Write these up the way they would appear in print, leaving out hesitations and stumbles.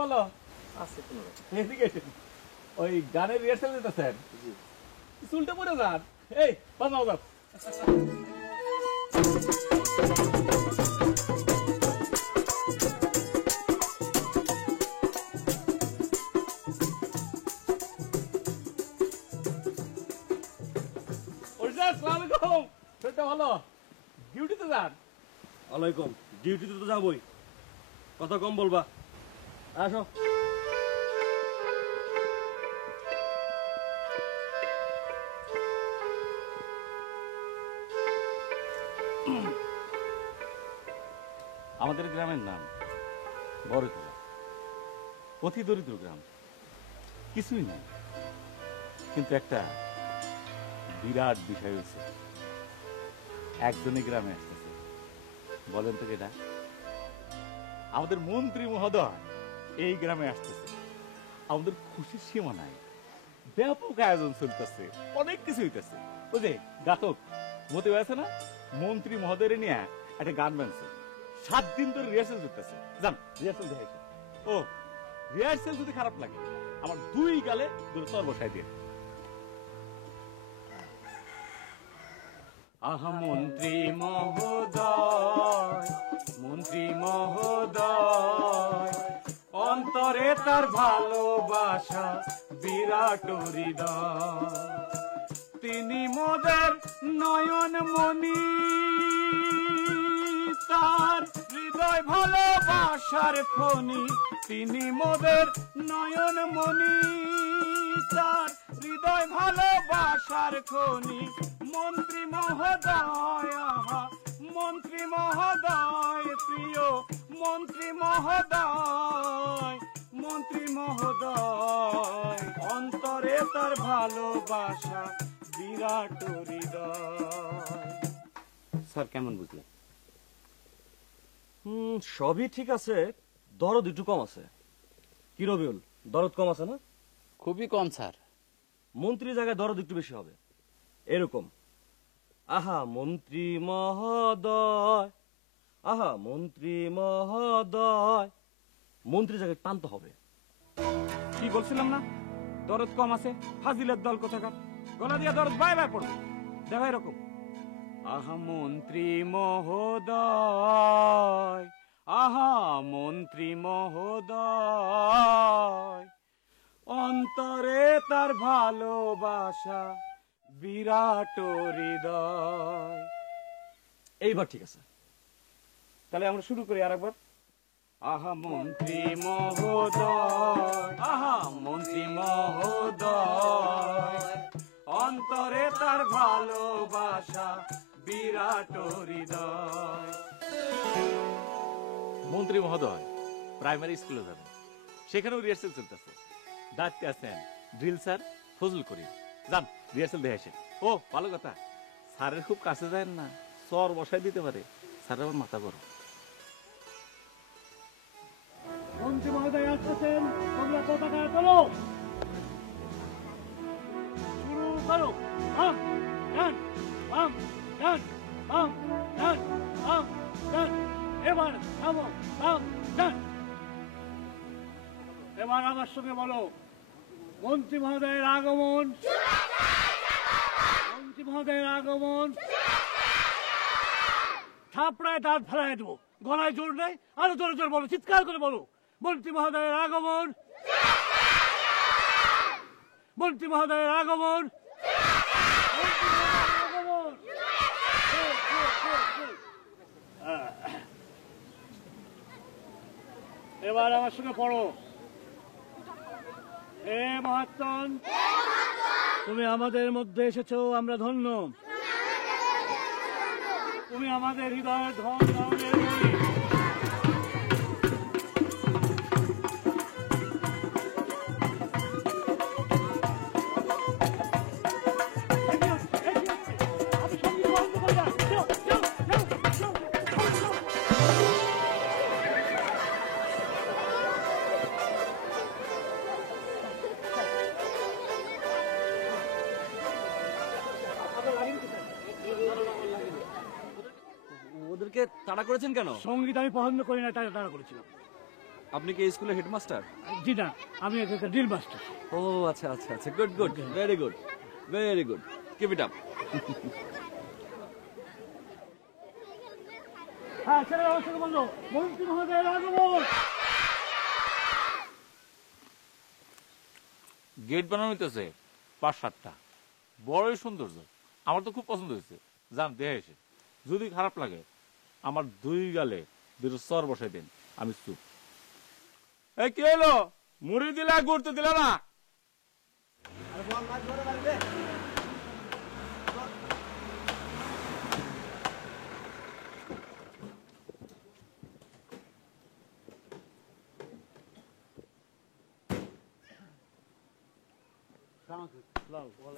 ভালো আছে এদিকে ওই গানের রিহার্সাল দিতেছেন চুলটা পরে যান এই বাজাও যাও ভালো ডিউটিতে যান ওয়ালাইকুম ডিউটিতে তো যাবই কথা কম বলবা আসো আমাদের গ্রামের নাম বড়খোলা অতি দরিদ্র গ্রাম কিছুই নেই কিন্তু একটা বিরাট বিষয় হয়েছে একজনই গ্রামে আসতেছে বলেন তো এটা আমাদের মন্ত্রী মহোদয় এই গ্রামে আসতেছে আমাদের খুশির সীমা নাই ব্যাপক আয়োজন চলতেছে অনেক কিছু হইতেছে বুঝে গাতক মতে হয়েছে না মন্ত্রী মহোদয় নিয়ে একটা গান বানছে 7 দিন ধরে রিহার্সাল চলতেছে যান রিহার্সাল দেখে ও রিহার্সাল যদি খারাপ লাগে আমার 2 গালে ধরে তর বসাই দিয়ে আহা মন্ত্রী মহোদয় অন্তরে তার ভালোবাসা বিরাট হৃদয় তিনি মোদের নয়ন মনি তার হৃদয় ভালোবাসার খনি তিনি মোদের নয়ন মনি তার হৃদয় ভালোবাসার খনি মন্ত্রী মহোদয় আহা মন্ত্রী মহোদয় প্রিয় মন্ত্রী মহোদয় অন্তরে তার ভালোবাসা বিরাট হৃদয় স্যার কেমন বুঝলেন সবই ঠিক আছে দরদ একটু কম আছে কি রবিউল দরদ কম আছে না খুবই কম স্যার মন্ত্রীর জায়গায় দরদ একটু বেশি হবে এরকম আহা মন্ত্রী মহোদয় আহা মন্ত্রী মহোদয় মন্ত্রী জায়গায় টানতে হবে কি বলছিলাম না দরদ কম আছে ফাজিলের দল কোথাকার গলা দিয়া দরদ বাই বাই পড়বে দেখা এরকম আহা মন্ত্রী মহোদয় আহা মন্ত্রী মহোদয় অন্তরে তার ভালোবাসা বিরাট হৃদয় এইবার ঠিক আছে তাহলে আমরা শুরু করি আরেকবার আহা মন্ত্রী মহোদয় আহা মন্ত্রী মহোদয় অন্তরে তার ভালোবাসা বিরাট হৃদয় মন্ত্রী মহোদয় প্রাইমারি স্কুলে যাবেন সেখানেও রিহার্সাল চলতেছে দাঁড়তে আছেন ড্রিল স্যার ফজল করিম যান রিহার্সাল দেখে আসেন ও ভালো কথা স্যারের খুব কাছে যায় না চর বসাই দিতে পারে স্যার আবার মাথা বড় মন্ত্রী মহোদয় আসতেছেন তোমরা পতাকা তোলো শুরু করো আম ডান আম ডান আম ডান আম ডান এবার থামো আম ডান এবার আমার সঙ্গে বলো মন্ত্রী মহোদয়ের আগমন মন্ত্রী মহোদয়ের আগমন থাপড়ায় দাঁত ফেলায় দেবো গলায় জোর নেই আরো জোরে জোরে বলো চিৎকার করে বলো মন্ত্রী মহোদয়ের আগমন মন্ত্রী মহোদয়ের আগমন এবার আমার সঙ্গে পড়ো হে মহাত্মন তুমি আমাদের মধ্যে এসেছো আমরা ধন্য তুমি আমাদের হৃদয়ের ধন ধারণের মণি তাড়া করেছেন কেন? সঙ্গীত আমি পছন্দ করি না, তাই তারা করেছিলাম। আপনি কি এই স্কুলের হেডমাস্টার? জি না, আমি একটা ড্রিল মাস্টার। ও আচ্ছা আচ্ছা আচ্ছা, good good, very good, very good, keep it up. হ্যাঁ, ছেলে অবশ্যই বললো মন্ত্রী মহোদয়ের আগমন। গেট বানানো হইতেছে 5-7টা, বড়ই সৌন্দর্য। আমার তো খুব পছন্দ হয়েছে। যান দেখে এসে, যদি খারাপ লাগে আমার 2 গালে 2 চর বসাই দেন, আমি চুপ। এই কি হলো, মুড়ি দিলা গুড় তো দিলা না?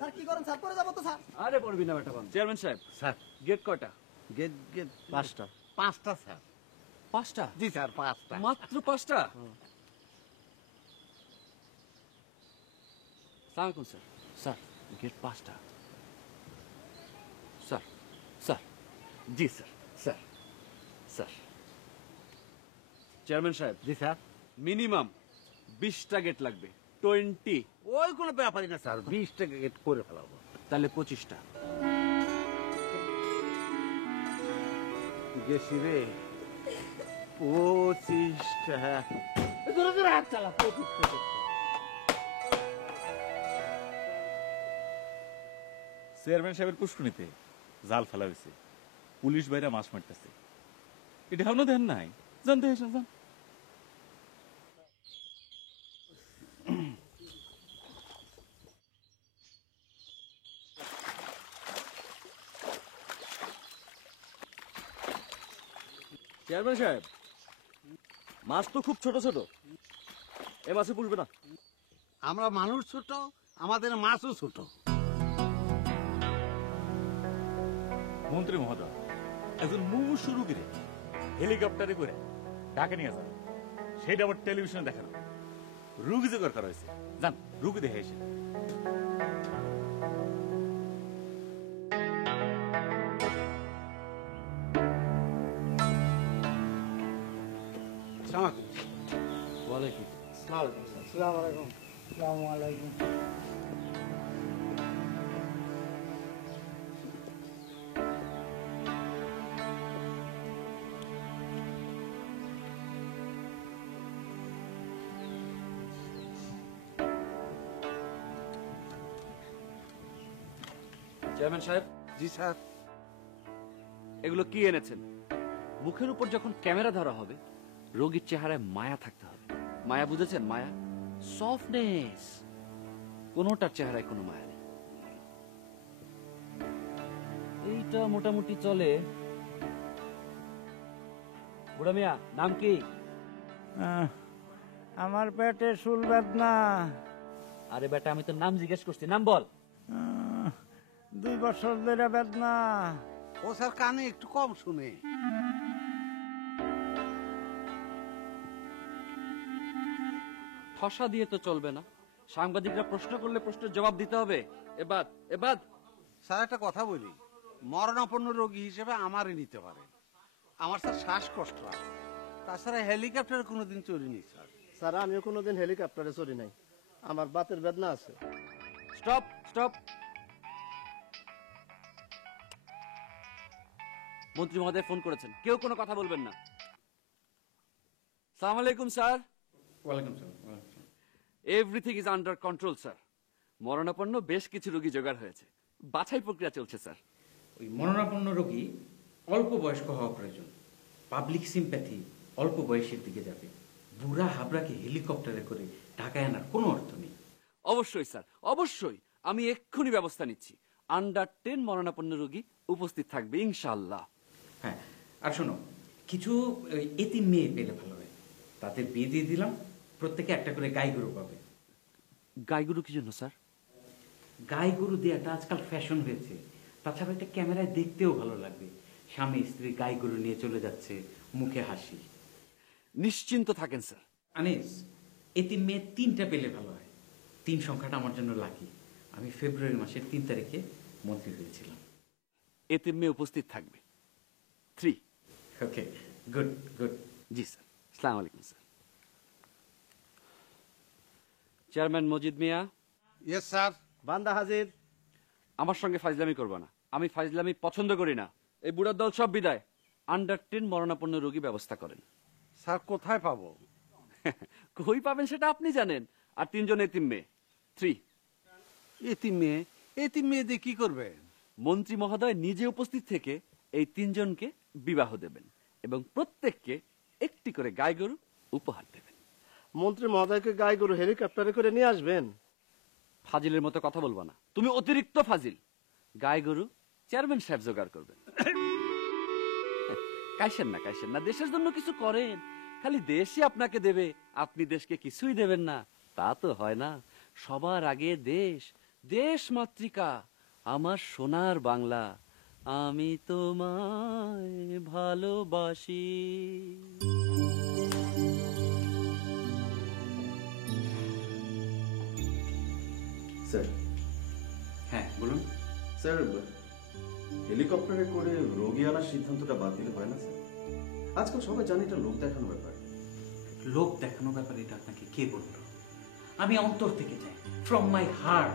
স্যার কি করেন স্যার? পরে যাবো তো স্যার। আরে পড়বি না বেটা বান। চেয়ারম্যান সাহেব, স্যার গেট কয়টা? গেট গেট 5টা। 5টা স্যার। 5টা? জি স্যার 5টা। মাত্র 5টা? সালাম আলাইকুম স্যার। স্যার গেট 5টা। স্যার স্যার, জি স্যার। Sir sir. চেয়ারম্যান সাহেব, জি স্যার। মিনিমাম 20টা গেট লাগবে। 20। ওই কোনো ব্যাপারই না স্যার, 20টা গেট করে ফেলাবো। তাহলে 25টা। গেছি রে 25টা। জোরে জোরে হাত চালা 25টা। চেয়ারম্যান সাহেবের পুষ্কনিতে জাল ফেলা হয়েছে, পুলিশ বাইরে মাছ মারতেছে। এটা এখনো দেন নাই? জানতে এসে যান। চেয়ারম্যান সাহেব, মাছ তো খুব ছোট ছোট, এ মাছে পুষবে না। আমরা মানুষ ছোট, আমাদের মাছও ছোট। মন্ত্রী মহোদয়, একজন মুমূর্ষু রুগীরে হেলিকপ্টারে করে ঢাকা নিয়ে যান, সেটা আবার টেলিভিশনে দেখানো। রুগী জোগাড় করা হয়েছে, যান রুগী দেখে এসে। ওয়ালাইকুম। আসসালামু আলাইকুম। আসসালামু আলাইকুম। চেয়ারম্যান সাহেব, জি স্যার। এগুলো কি এনেছেন? মুখের উপর যখন ক্যামেরা ধরা হবে, রোগীর চেহারায় মায়া থাকতে হবে। মায়া বুঝেছেন? মায়া, সফটনেস। কোনোটার চেহারায় কোনো মায়া নেই। এইটা মোটামুটি চলে। বুড়া মিয়া, নাম কি? আমার পেটে চুল বেদনা। আরে বেটা, আমি তোর নাম জিজ্ঞেস করছি, নাম বল। 2 বছর ধরে বেদনা। ও স্যার কানে একটু কম শুনে। ঠসা দিয়ে তো চলবে না, সাংবাদিকরা প্রশ্ন করলে প্রশ্নের জবাব দিতে হবে। এবার এবার স্যার একটা কথা বলি, মরণাপন্ন রোগী হিসেবে আমারই নিতে পারে। আমার স্যার শ্বাসকষ্ট আছে, তাছাড়া হেলিকপ্টারে কোনোদিন চড়িনি স্যার। স্যার আমিও কোনোদিন হেলিকপ্টারে চড়ি নাই, আমার বাতের বেদনা আছে। Stop stop. মন্ত্রী মহোদয় ফোন করেছেন, কেউ কোনো কথা বলবেন না। সালাম আলাইকুম স্যার। ওয়ালাইকুম সালাম। Everything is under control sir. মরণাপন্ন বেশ কিছু রোগী জোগাড় হয়েছে, বাছাই প্রক্রিয়া চলছে স্যার। ওই মরণাপন্ন রোগী অল্প বয়স্ক হওয়া প্রয়োজন। পাবলিক সিম্প্যাথি অল্প বয়সের দিকে যাবে। বুড়া হাবড়াকে হেলিকপ্টারে করে ঢাকায় আনার কোনো অর্থ নেই। অবশ্যই স্যার, অবশ্যই। আমি এক্ষুনি ব্যবস্থা নিচ্ছি। আন্ডার 10 মরণাপন্ন রোগী উপস্থিত থাকবে ইনশাআল্লাহ। হ্যাঁ, আর শোনো, কিছু ওই এতিম মেয়ে পেলে ভালো হয়, তাদের বিয়ে দিয়ে দিলাম। প্রত্যেকে একটা করে গাই গরু পাবে। গাইগুরু কি জন্য স্যার? গাই গরু দেওয়াটা আজকাল ফ্যাশন হয়েছে। তাছাড়া একটা ক্যামেরায় দেখতেও ভালো লাগবে, স্বামী স্ত্রী গাই গরু নিয়ে চলে যাচ্ছে, মুখে হাসি। নিশ্চিন্ত থাকেন স্যার। আনিস, এতিম মেয়ে 3টা পেলে ভালো হয়। 3 সংখ্যাটা আমার জন্য লাকি। আমি ফেব্রুয়ারি মাসের 3 তারিখে মন্ত্রী হয়েছিলাম। এতিম মেয়ে উপস্থিত থাকবে 3। ওকে, গুড গুড। জি স্যার, আসসালামু আলাইকুম স্যার। চেয়ারম্যান মজিদ মিয়া, ইয়েস স্যার। বান্দা হাজির। আমার সঙ্গে ফাজলামি করবা না, আমি ফাজলামি পছন্দ করি না। এই বুড়ার দল সব বিদায়, আন্ডার 10 মরণাপন্ন রোগী ব্যবস্থা করেন। স্যার কোথায় পাবো? কই পাবেন সেটা আপনি জানেন। আর 3 জন এতিম মেয়ে, 3। এতিম মেয়ে দিয়ে কি করবে? মন্ত্রী মহোদয় নিজে উপস্থিত থেকে এই 3 জনকে বিবাহ দেবেন এবং প্রত্যেককে একটি করে গাই গরু উপহার দেবেন। মন্ত্রী মহোদয়কে গাই গরু হেলিকপ্টারে করে নিয়ে আসবেন? ফাজিলের মতো কথা বলবা না, তুমি অতিরিক্ত ফাজিল। গাই গরু চেয়ারম্যান সাহেব জোগাড় করবেন। কাইসেন না, দেশের জন্য কিছু করেন। খালি দেশই আপনাকে দেবে, আপনি দেশকে কিছুই দেবেন না, তা তো হয় না। সবার আগে দেশ, দেশ মাতৃকা, আমার সোনার বাংলা। আমি তোমায় ভালোবাসি। স্যার, হ্যাঁ বলুন। স্যার হেলিকপ্টারে করে রোগী আনার সিদ্ধান্তটা বাদ দিলে হয় না স্যার? আজকাল সবাই জানে এটা লোক দেখানো ব্যাপার। লোক দেখানো ব্যাপারে এটা আপনাকে কে বললো? আমি অন্তর থেকে চাই, ফ্রম মাই হার্ট,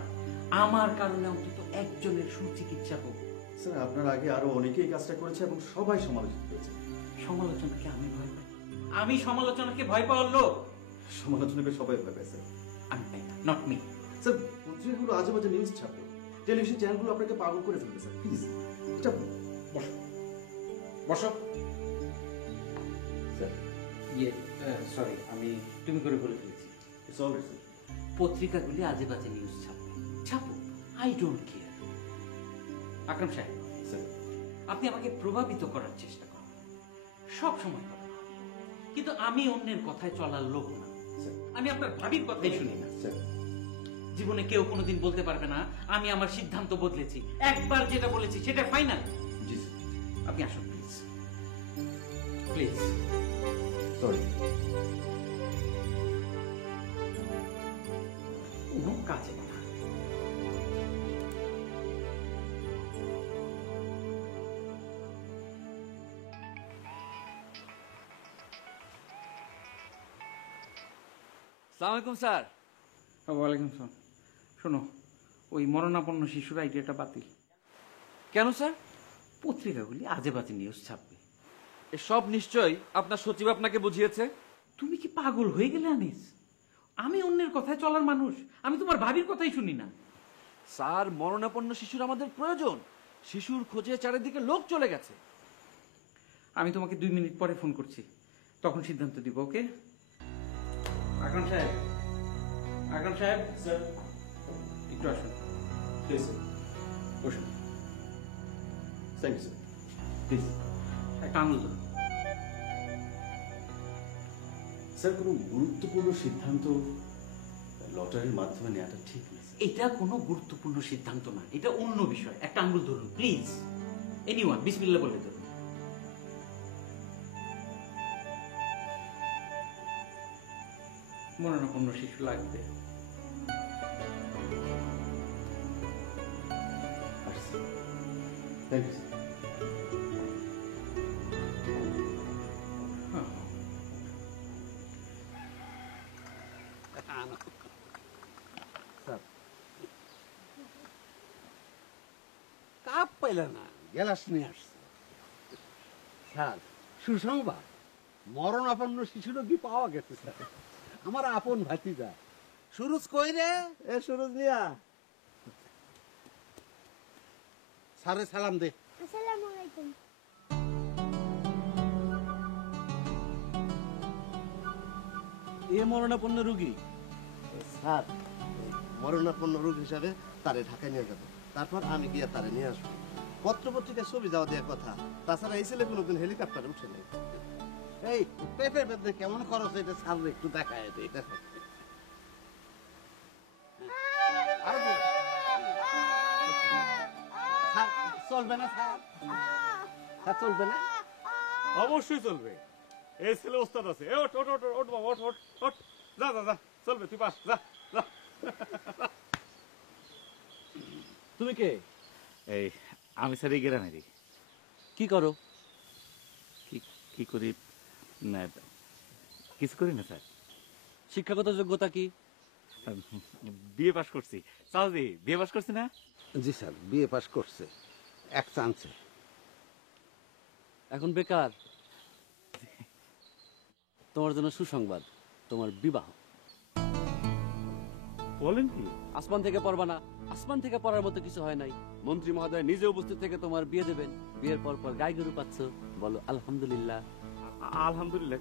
আমার কারণে অন্তত একজনের সুচিকিৎসা হোক। স্যার, আপনার আগে আরো অনেকেই কাজটা করেছে এবং সবাই সমালোচিত হয়েছে। সমালোচনাকে আমি ভয় পাই? আমি সমালোচনাকে ভয় পাওয়ার লোক? সমালোচনাকে সবাই ভয় পায় স্যার। আমি পাই না, নট মি। স্যার, পত্রিকাগুলো আজে বাজে নিউজ ছাপে, টেলিভিশন চ্যানেলগুলো আপনাকে পাগল করে ফেলবে স্যার। প্লিজ এটা বসো বসো। স্যার, ইয়ে সরি, আমি তুমি করে বলে ফেলেছি। It's alright sir. পত্রিকাগুলি আজে বাজে নিউজ ছাপবে, ছাপো, আই ডোন্ট কেয়ার। আকরাম সাহেব, স্যার, আপনি আমাকে প্রভাবিত করার চেষ্টা করেন, সব সময় করেন, কিন্তু আমি অন্যের কথায় চলার লোক না। স্যার, আমি আপনার ভাবির কথাই শুনি না। স্যার, জীবনে কেউ কোনোদিন বলতে পারবে না আমি আমার সিদ্ধান্ত বদলেছি। একবার যেটা বলেছি সেটা ফাইনাল। জি স্যার। আপনি আসুন প্লিজ, প্লিজ। সরি। কোনো কাজে না। আসসালামু আলাইকুম স্যার। ওয়ালাইকুম সালাম। শোনো, ওই মরণাপন্ন শিশুর আইডিয়াটা বাতিল। কেন স্যার? পত্রিকাগুলি আজে বাজে নিউজ ছাপবে। এসব নিশ্চয়ই আপনার সচিব আপনাকে বুঝিয়েছে। তুমি কি পাগল হয়ে গেলে আনিস? আমি অন্যের কথায় চলার মানুষ, আমি তোমার ভাবির কথাই শুনি না। স্যার, মরণাপন্ন শিশুর আমাদের প্রয়োজন। শিশুর খোঁজে চারিদিকে লোক চলে গেছে। আমি তোমাকে 2 মিনিট পরে ফোন করছি, তখন সিদ্ধান্ত দিব। ওকে? আকরাম সাহেব, আকরাম সাহেব, স্যার, একটু আসুন। Please sir. বসুন। Thank you sir. প্লিজ। একটা আঙুল ধরুন। স্যার, কোনো গুরুত্বপূর্ণ সিদ্ধান্ত লটারির মাধ্যমে নেওয়াটা ঠিক না স্যার। এটা কোনো গুরুত্বপূর্ণ সিদ্ধান্ত না, এটা অন্য বিষয়। একটা আঙুল ধরুন প্লিজ। এনিওয়ান, বিসমিল্লাহ বলে ধরুন। মরণাপন্ন শিশু লাগবে। Thank you sir. কাপ পাইলে না, গ্যালাস নিয়ে আসছে। স্যার, সুসংবাদ, মরণাপন্ন শিশু রোগী পাওয়া গেছে স্যার। আমার আপন ভাতিজা সুরজ কই রে? এ সুরজ মিয়া, স্যারে সালাম দে। আসসালামু আলাইকুম। এ মরণাপন্ন রোগী। স্যার, মরণাপন্ন রোগ হিসাবে তারে ঢাকায় নিয়ে যাবো, তারপর আমি গিয়ে তারে নিয়ে আসবো। পত্র পত্রিকায় ছবি যাওয়া দেওয়ার কথা। তাছাড়া এই ছেলে কোনোদিন হেলিকপ্টারে উঠে নেই। এই পেটের ভেতরে কেমন খরচ, এটা স্যার একটু দেখায় দে। আর বল। স্যার, চলবে না স্যার? স্যার, চলবে না? অবশ্যই চলবে। এই ছেলে ওস্তাদ আছে। এ ওঠ ওঠ ওঠ ওঠ বাবা, ওঠ ওঠ ওঠ। যা যা যা, চলবে, তুই পাস, যা যা। তুমি কে? এই আমি স্যার এই গ্রামেরই। কি করো? কি কি করি না কিছু করি না স্যার। শিক্ষাগত যোগ্যতা কি? বিএ পাস করছি। চাচি বিএ পাস করছি না? জি স্যার, বিএ পাস করছে, এক চান্সে। এখন বেকার। তোমার জন্য সুসংবাদ, তোমার বিবাহ। বলেন কি? আসমান থেকে পড়বা না, আসমান থেকে পড়ার মতো কিছু হয় নাই। মন্ত্রী মহোদয় নিজে উপস্থিত থেকে তোমার বিয়ে দেবেন। বিয়ের পর পর গাই গরু পাচ্ছ, বলো আলহামদুলিল্লাহ। আলহামদুলিল্লাহ।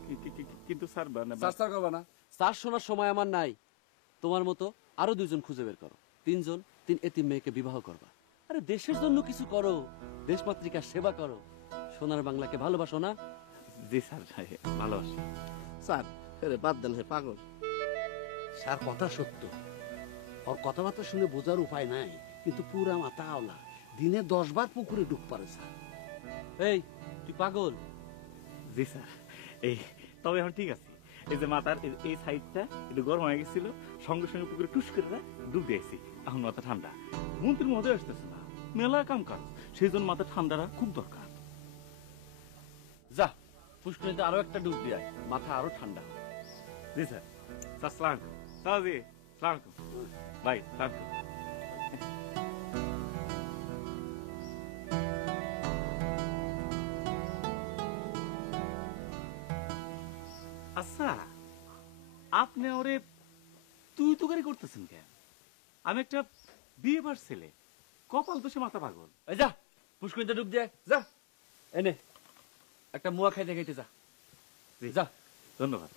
কিন্তু স্যার স্যার করবা না। স্যার শোনার সময় আমার নাই। তোমার মতো আরো 2 জন খুঁজে বের করো, 3 জন, 3 এতিম মেয়েকে বিবাহ করবা। আরে দেশের জন্য কিছু করো, দেশ মাতৃকার সেবা করো। সোনার বাংলাকে ভালোবাসো না? জি স্যার, ভালোবাসি। স্যার এরে বাদ দেন, হে পাগল। স্যার কথা সত্য, ওর কথাবার্তা শুনে বোঝার উপায় নাই, কিন্তু পুরা মাথা আওলা। দিনে 10 বার পুকুরে ডুব পারে স্যার। এই তুই পাগল? জি স্যার। এই তবে এখন ঠিক আছে। এই যে মাথার এই সাইডটা একটু গরম হয়ে গেছিল, সঙ্গে সঙ্গে পুকুরে টুস করে ডুব দিয়েছি। এখন মাথা ঠান্ডা। মন্ত্রী মহোদয় আসতেছে না, মেলা কাম কাজ, সেই জন্য মাথা ঠান্ডাটা খুব দরকার। যা পুষ্করিণীতে আরো একটা ডুব দিয়ে আয়, মাথা আরো ঠান্ডা হবে। জি স্যার। স্যার সালাম আলাইকুম। স্যার জি সালাম আলাইকুম। ভাই সালাম আলাইকুম। আচ্ছা, আপনি ওরে তুই তো করে করতেছেন কেন? আমি একটা বিয়ে পাস ছেলে, কপাল তো সে মাথা পাগল। এই যা পুষ্করিণীতে ডুব দিয়ে আয়, যা। এনে একটা মুয়া খাইতে খাইতে যা। জি যা। ধন্যবাদ।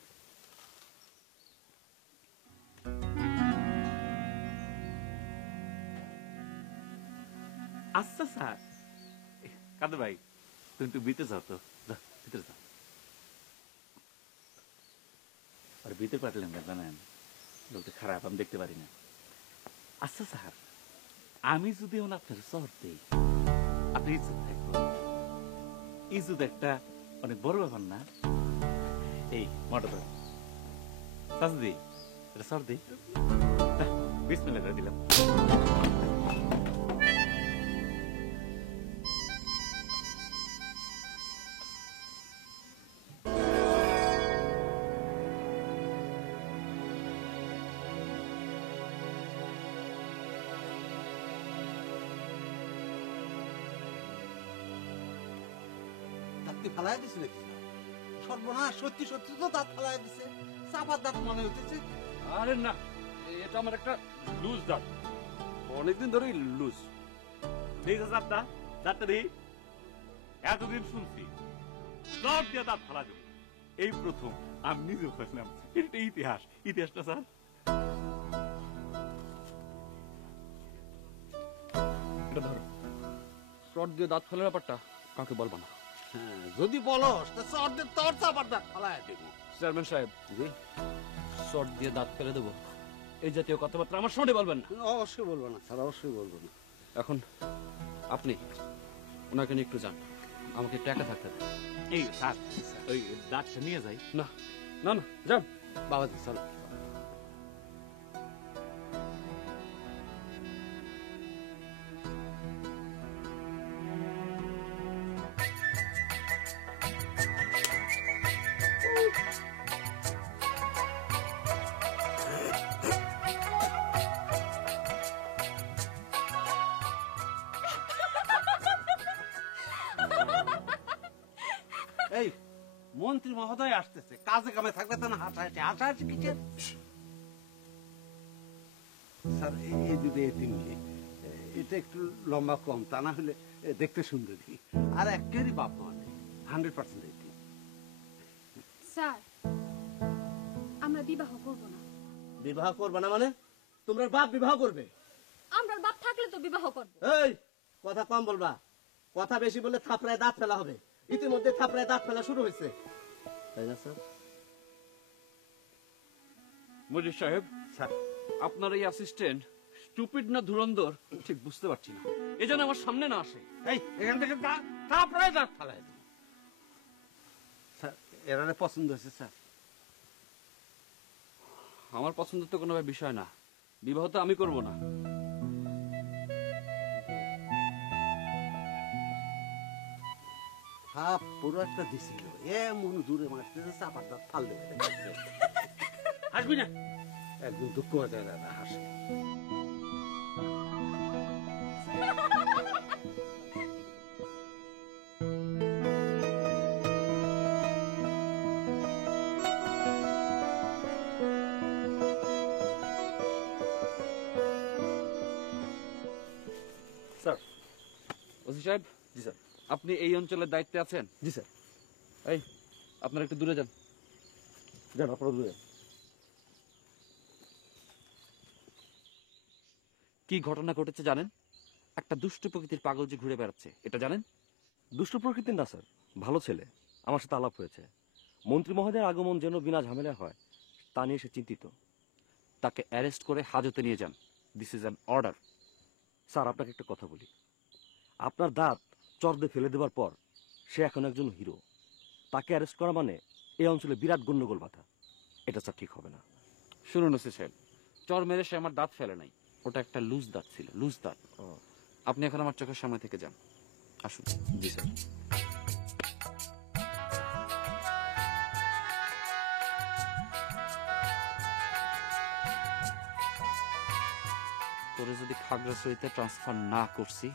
আচ্ছা স্যার, কাদের ভাই তুমি একটু ভিতরে যাও তো, যা ভিতরে যাও। আর ভিতরে পাঠালেন কেন জানেন? লোকটা খারাপ, আমি দেখতে পারি না। আচ্ছা স্যার, আমি যদি এখন আপনার শহর দিই, আপনি ইজ্জত থাকবো। ইজ্জত একটা অনেক বড় ব্যাপার না? এই মোটর দি এটা সর দি, বিসমিল্লাহ করে দিলাম। দাঁতটি ফালাই দিছে নাকি? সর্বনাশ, সত্যি সত্যি তো দাঁত ফালাই দিছে। চাপার দাঁত মনে হইতেছে। আরে না, এটা আমার একটা লুজ দাঁত, অনেকদিন ধরেই লুজ। ঠিক আছে দাঁতটা, দাঁতটা দিই। এতদিন শুনছি সব দিয়ে দাঁত ফালা যাবে, এই প্রথম আমি নিজে করলাম। এটা ইতিহাস, ইতিহাসটা স্যার। এটা ধরো, শর্ট দিয়ে দাঁত ফেলার ব্যাপারটা কাউকে বলবো না। হ্যাঁ, যদি বলস তা সর্দের তোর চাপার দাঁত ফালাই দেবো। চেয়ারম্যান সাহেব, জি, শর্ট দিয়ে দাঁত ফেলে দেবো, এই জাতীয় কথাবার্তা আমার সামনে বলবেন না। অবশ্যই বলবো না স্যার, অবশ্যই বলবো না। এখন আপনি ওনাকে নিয়ে একটু যান, আমাকে টাকা থাকতে দেন। এই স্যার, ওই দাঁতটা নিয়ে যাই। না না না, যান। বাবাজি চল। এই মন্ত্রী মহোদয় আসতেছে, কাজে কামে থাকবে তো না, হাঁটাহাঁটি কিসের? স্যার এই যদি এতিম মেয়ে, এটা একটু লম্বা কম, তা না হলে দেখতে সুন্দরী, আর একেবারেই বাপ মা নেই, 100% এতিম। স্যার, আমরা বিবাহ করব না। বিবাহ করবে না মানে? তোমরা বাপ বিবাহ করবে? আমরা বাপ থাকলে তো বিবাহ করব। এই কথা কম বলবা, কথা বেশি বললে থাপড়ায় দাঁত ফেলা হবে। ইতিমধ্যে থাপড়ায় দাঁত ফেলা শুরু হয়েছে, তাই না স্যার? মজিদ সাহেব, আপনার এই অ্যাসিস্ট্যান্ট স্টুপিড না ধুরন্ধর ঠিক বুঝতে পারছি না, এই জন্য আমার সামনে না আসে। এই এখান থেকে তারপরে দাঁত ফালাই দেবো। স্যার এরারে পছন্দ হয়েছে স্যার? আমার পছন্দ তো কোনো বিষয় না, বিবাহ তো আমি করব না। হাফ পুরো একটা দিছিল। এমন দূরে মারতেছে চাপার দাঁত ফাল দেবে আসবি না? একদম দুঃখ হয়ে যায় দাদা হাসে। স্যার, ওসি সাহেব। জি স্যার। আপনি এই অঞ্চলের দায়িত্বে আছেন? জি স্যার। এই, আপনারা একটু দূরে যান। যান, আপনারা দূরে। কি ঘটনা ঘটেছে জানেন? একটা দুষ্ট প্রকৃতির পাগল যে ঘুরে বেড়াচ্ছে, এটা জানেন? দুষ্ট প্রকৃতির না স্যার, ভালো ছেলে। আমার সাথে আলাপ হয়েছে। মন্ত্রী মহোদয়ের আগমন যেন বিনা ঝামেলা হয় তা নিয়ে সে চিন্তিত। তাকে অ্যারেস্ট করে হাজতে নিয়ে যান। This is an order. Sir, আপনাকে একটা কথা বলি। আপনার দাঁত চর দিয়ে ফেলে দেওয়ার পর সে এখন একজন হিরো। তাকে অ্যারেস্ট করা মানে এই অঞ্চলে বিরাট গন্ডগোল বাধা। এটা স্যার ঠিক হবে না। শুনুন ওসি সাহেব, চর মেরে সে আমার দাঁত ফেলে নাই। ওটা একটা লুজ দাঁত ছিল, লুজ দাঁত। আপনি এখন আমার চোখের সামনে থেকে যান। আসুন। জি স্যার। তোরে যদি খাগড়াছড়িতে ট্রান্সফার না করছি,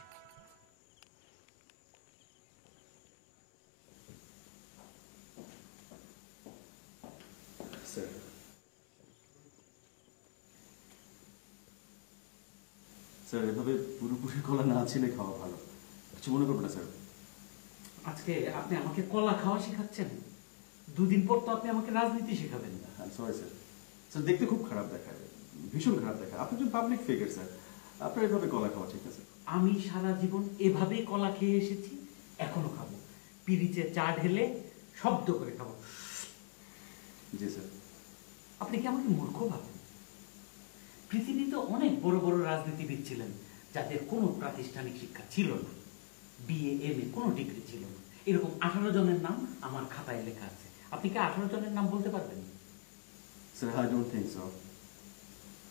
স্যার, স্যার এভাবে পুরোপুরি কলা না ছিলে খাওয়া ভালো। কিছু মনে করবেন না স্যার। আজকে আপনি আমাকে কলা খাওয়া শেখাচ্ছেন? দুদিন পর তো আপনি আমাকে রাজনীতি শেখাবেন না। Sorry sir. স্যার দেখতে খুব খারাপ দেখায়, ভীষণ খারাপ দেখায়। আপনি একজন পাবলিক ফিগার স্যার, আপনার এভাবে কলা খাওয়া ঠিক আছে? আমি সারা জীবন এভাবেই কলা খেয়ে এসেছি, এখনো খাবো। পিরিচে চা ঢেলে শব্দ করে খাবো। জি স্যার। আপনি কি আমাকে মূর্খ ভাবেন? পৃথিবীতে অনেক বড় বড় রাজনীতিবিদ ছিলেন যাদের কোনো প্রাতিষ্ঠানিক শিক্ষা ছিল না, বিএ এমএ কোনো ডিগ্রি ছিল না। এরকম 18 জনের নাম আমার খাতায় লেখা আছে। আপনি কি 18 জনের নাম বলতে পারবেন? Sir, I don't think so.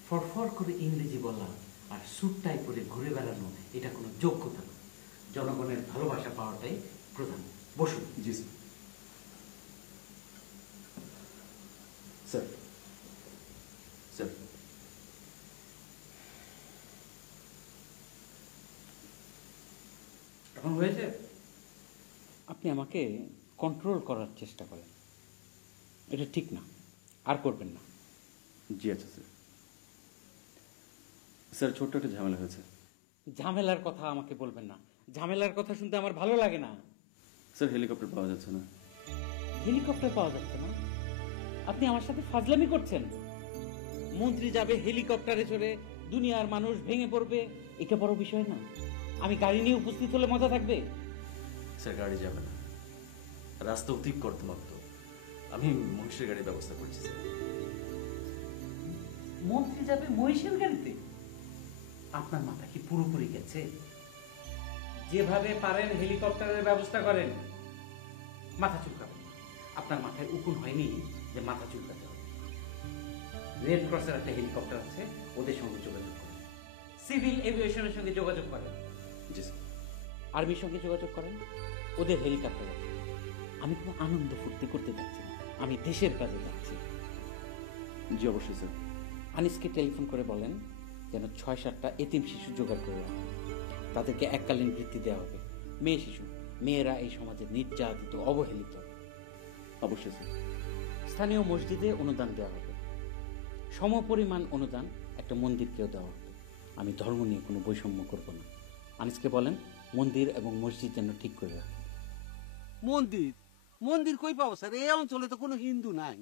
ফরফর করে ইংরেজি বলা আর স্যুট টাই পরে ঘুরে বেড়ানো এটা কোনো যোগ্যতা না। জনগণের ভালোবাসা পাওয়াটাই প্রধান। বসুন। জি স্যার। স্যার, স্যার, এখন হয়েছে? আপনি আমাকে কন্ট্রোল করার চেষ্টা করেন, এটা ঠিক না, আর করবেন না। জি আচ্ছা স্যার। স্যার, ছোট্ট একটা ঝামেলা হয়েছে। ঝামেলার কথা আমাকে বলবেন না, ঝামেলার কথা শুনতে আমার ভালো লাগে না। স্যার, হেলিকপ্টার পাওয়া যাচ্ছে না। হেলিকপ্টার পাওয়া যাচ্ছে না? আপনি আমার সাথে ফাজলামি করছেন? মন্ত্রী যাবে হেলিকপ্টারে চড়ে, দুনিয়ার মানুষ ভেঙে পড়বে, এটা বড় বিষয় না? আমি গাড়ি নিয়ে উপস্থিত হলে মজা থাকবে? স্যার, গাড়ি যাবে না, রাস্তা অতি কর্দমাক্ত। আমি মহিষের গাড়ির ব্যবস্থা করছি স্যার। মন্ত্রী যাবে মহিষের গাড়িতে? আপনার মাথা কি পুরোপুরি গেছে? যেভাবে পারেন হেলিকপ্টারের ব্যবস্থা করেন। মাথা চুলকাবেন না। আপনার মাথায় উকুন হয়নি যে মাথা চুলকাতে হবে। রেড ক্রসের একটা হেলিকপ্টার আছে, ওদের সঙ্গে যোগাযোগ করেন। সিভিল এভিয়েশনের সঙ্গে যোগাযোগ করেন। জি স্যার। আর্মির সঙ্গে যোগাযোগ করেন, ওদের হেলিকপ্টার আছে। আমি কোনো আনন্দ ফুর্তি করতে যাচ্ছি না, আমি দেশের কাজে যাচ্ছি। জি অবশ্যই স্যার। আনিসকে টেলিফোন করে বলেন যেন 6-7টা এতিম শিশু জোগাড় করে রাখে। তাদেরকে এককালীন বৃত্তি দেওয়া হবে। মেয়ে শিশু, মেয়েরা এই সমাজে নির্যাতিত, অবহেলিত। অবশ্যই স্যার। স্থানীয় মসজিদে অনুদান দেওয়া হবে। সমপরিমাণ অনুদান একটা মন্দিরকেও দেওয়া হবে। আমি ধর্ম নিয়ে কোনো বৈষম্য করব না। আনিসকে বলেন মন্দির এবং মসজিদ যেন ঠিক করে রাখে। মন্দির মন্দির কই পাবো স্যার? এই অঞ্চলে তো কোনো হিন্দু নাই।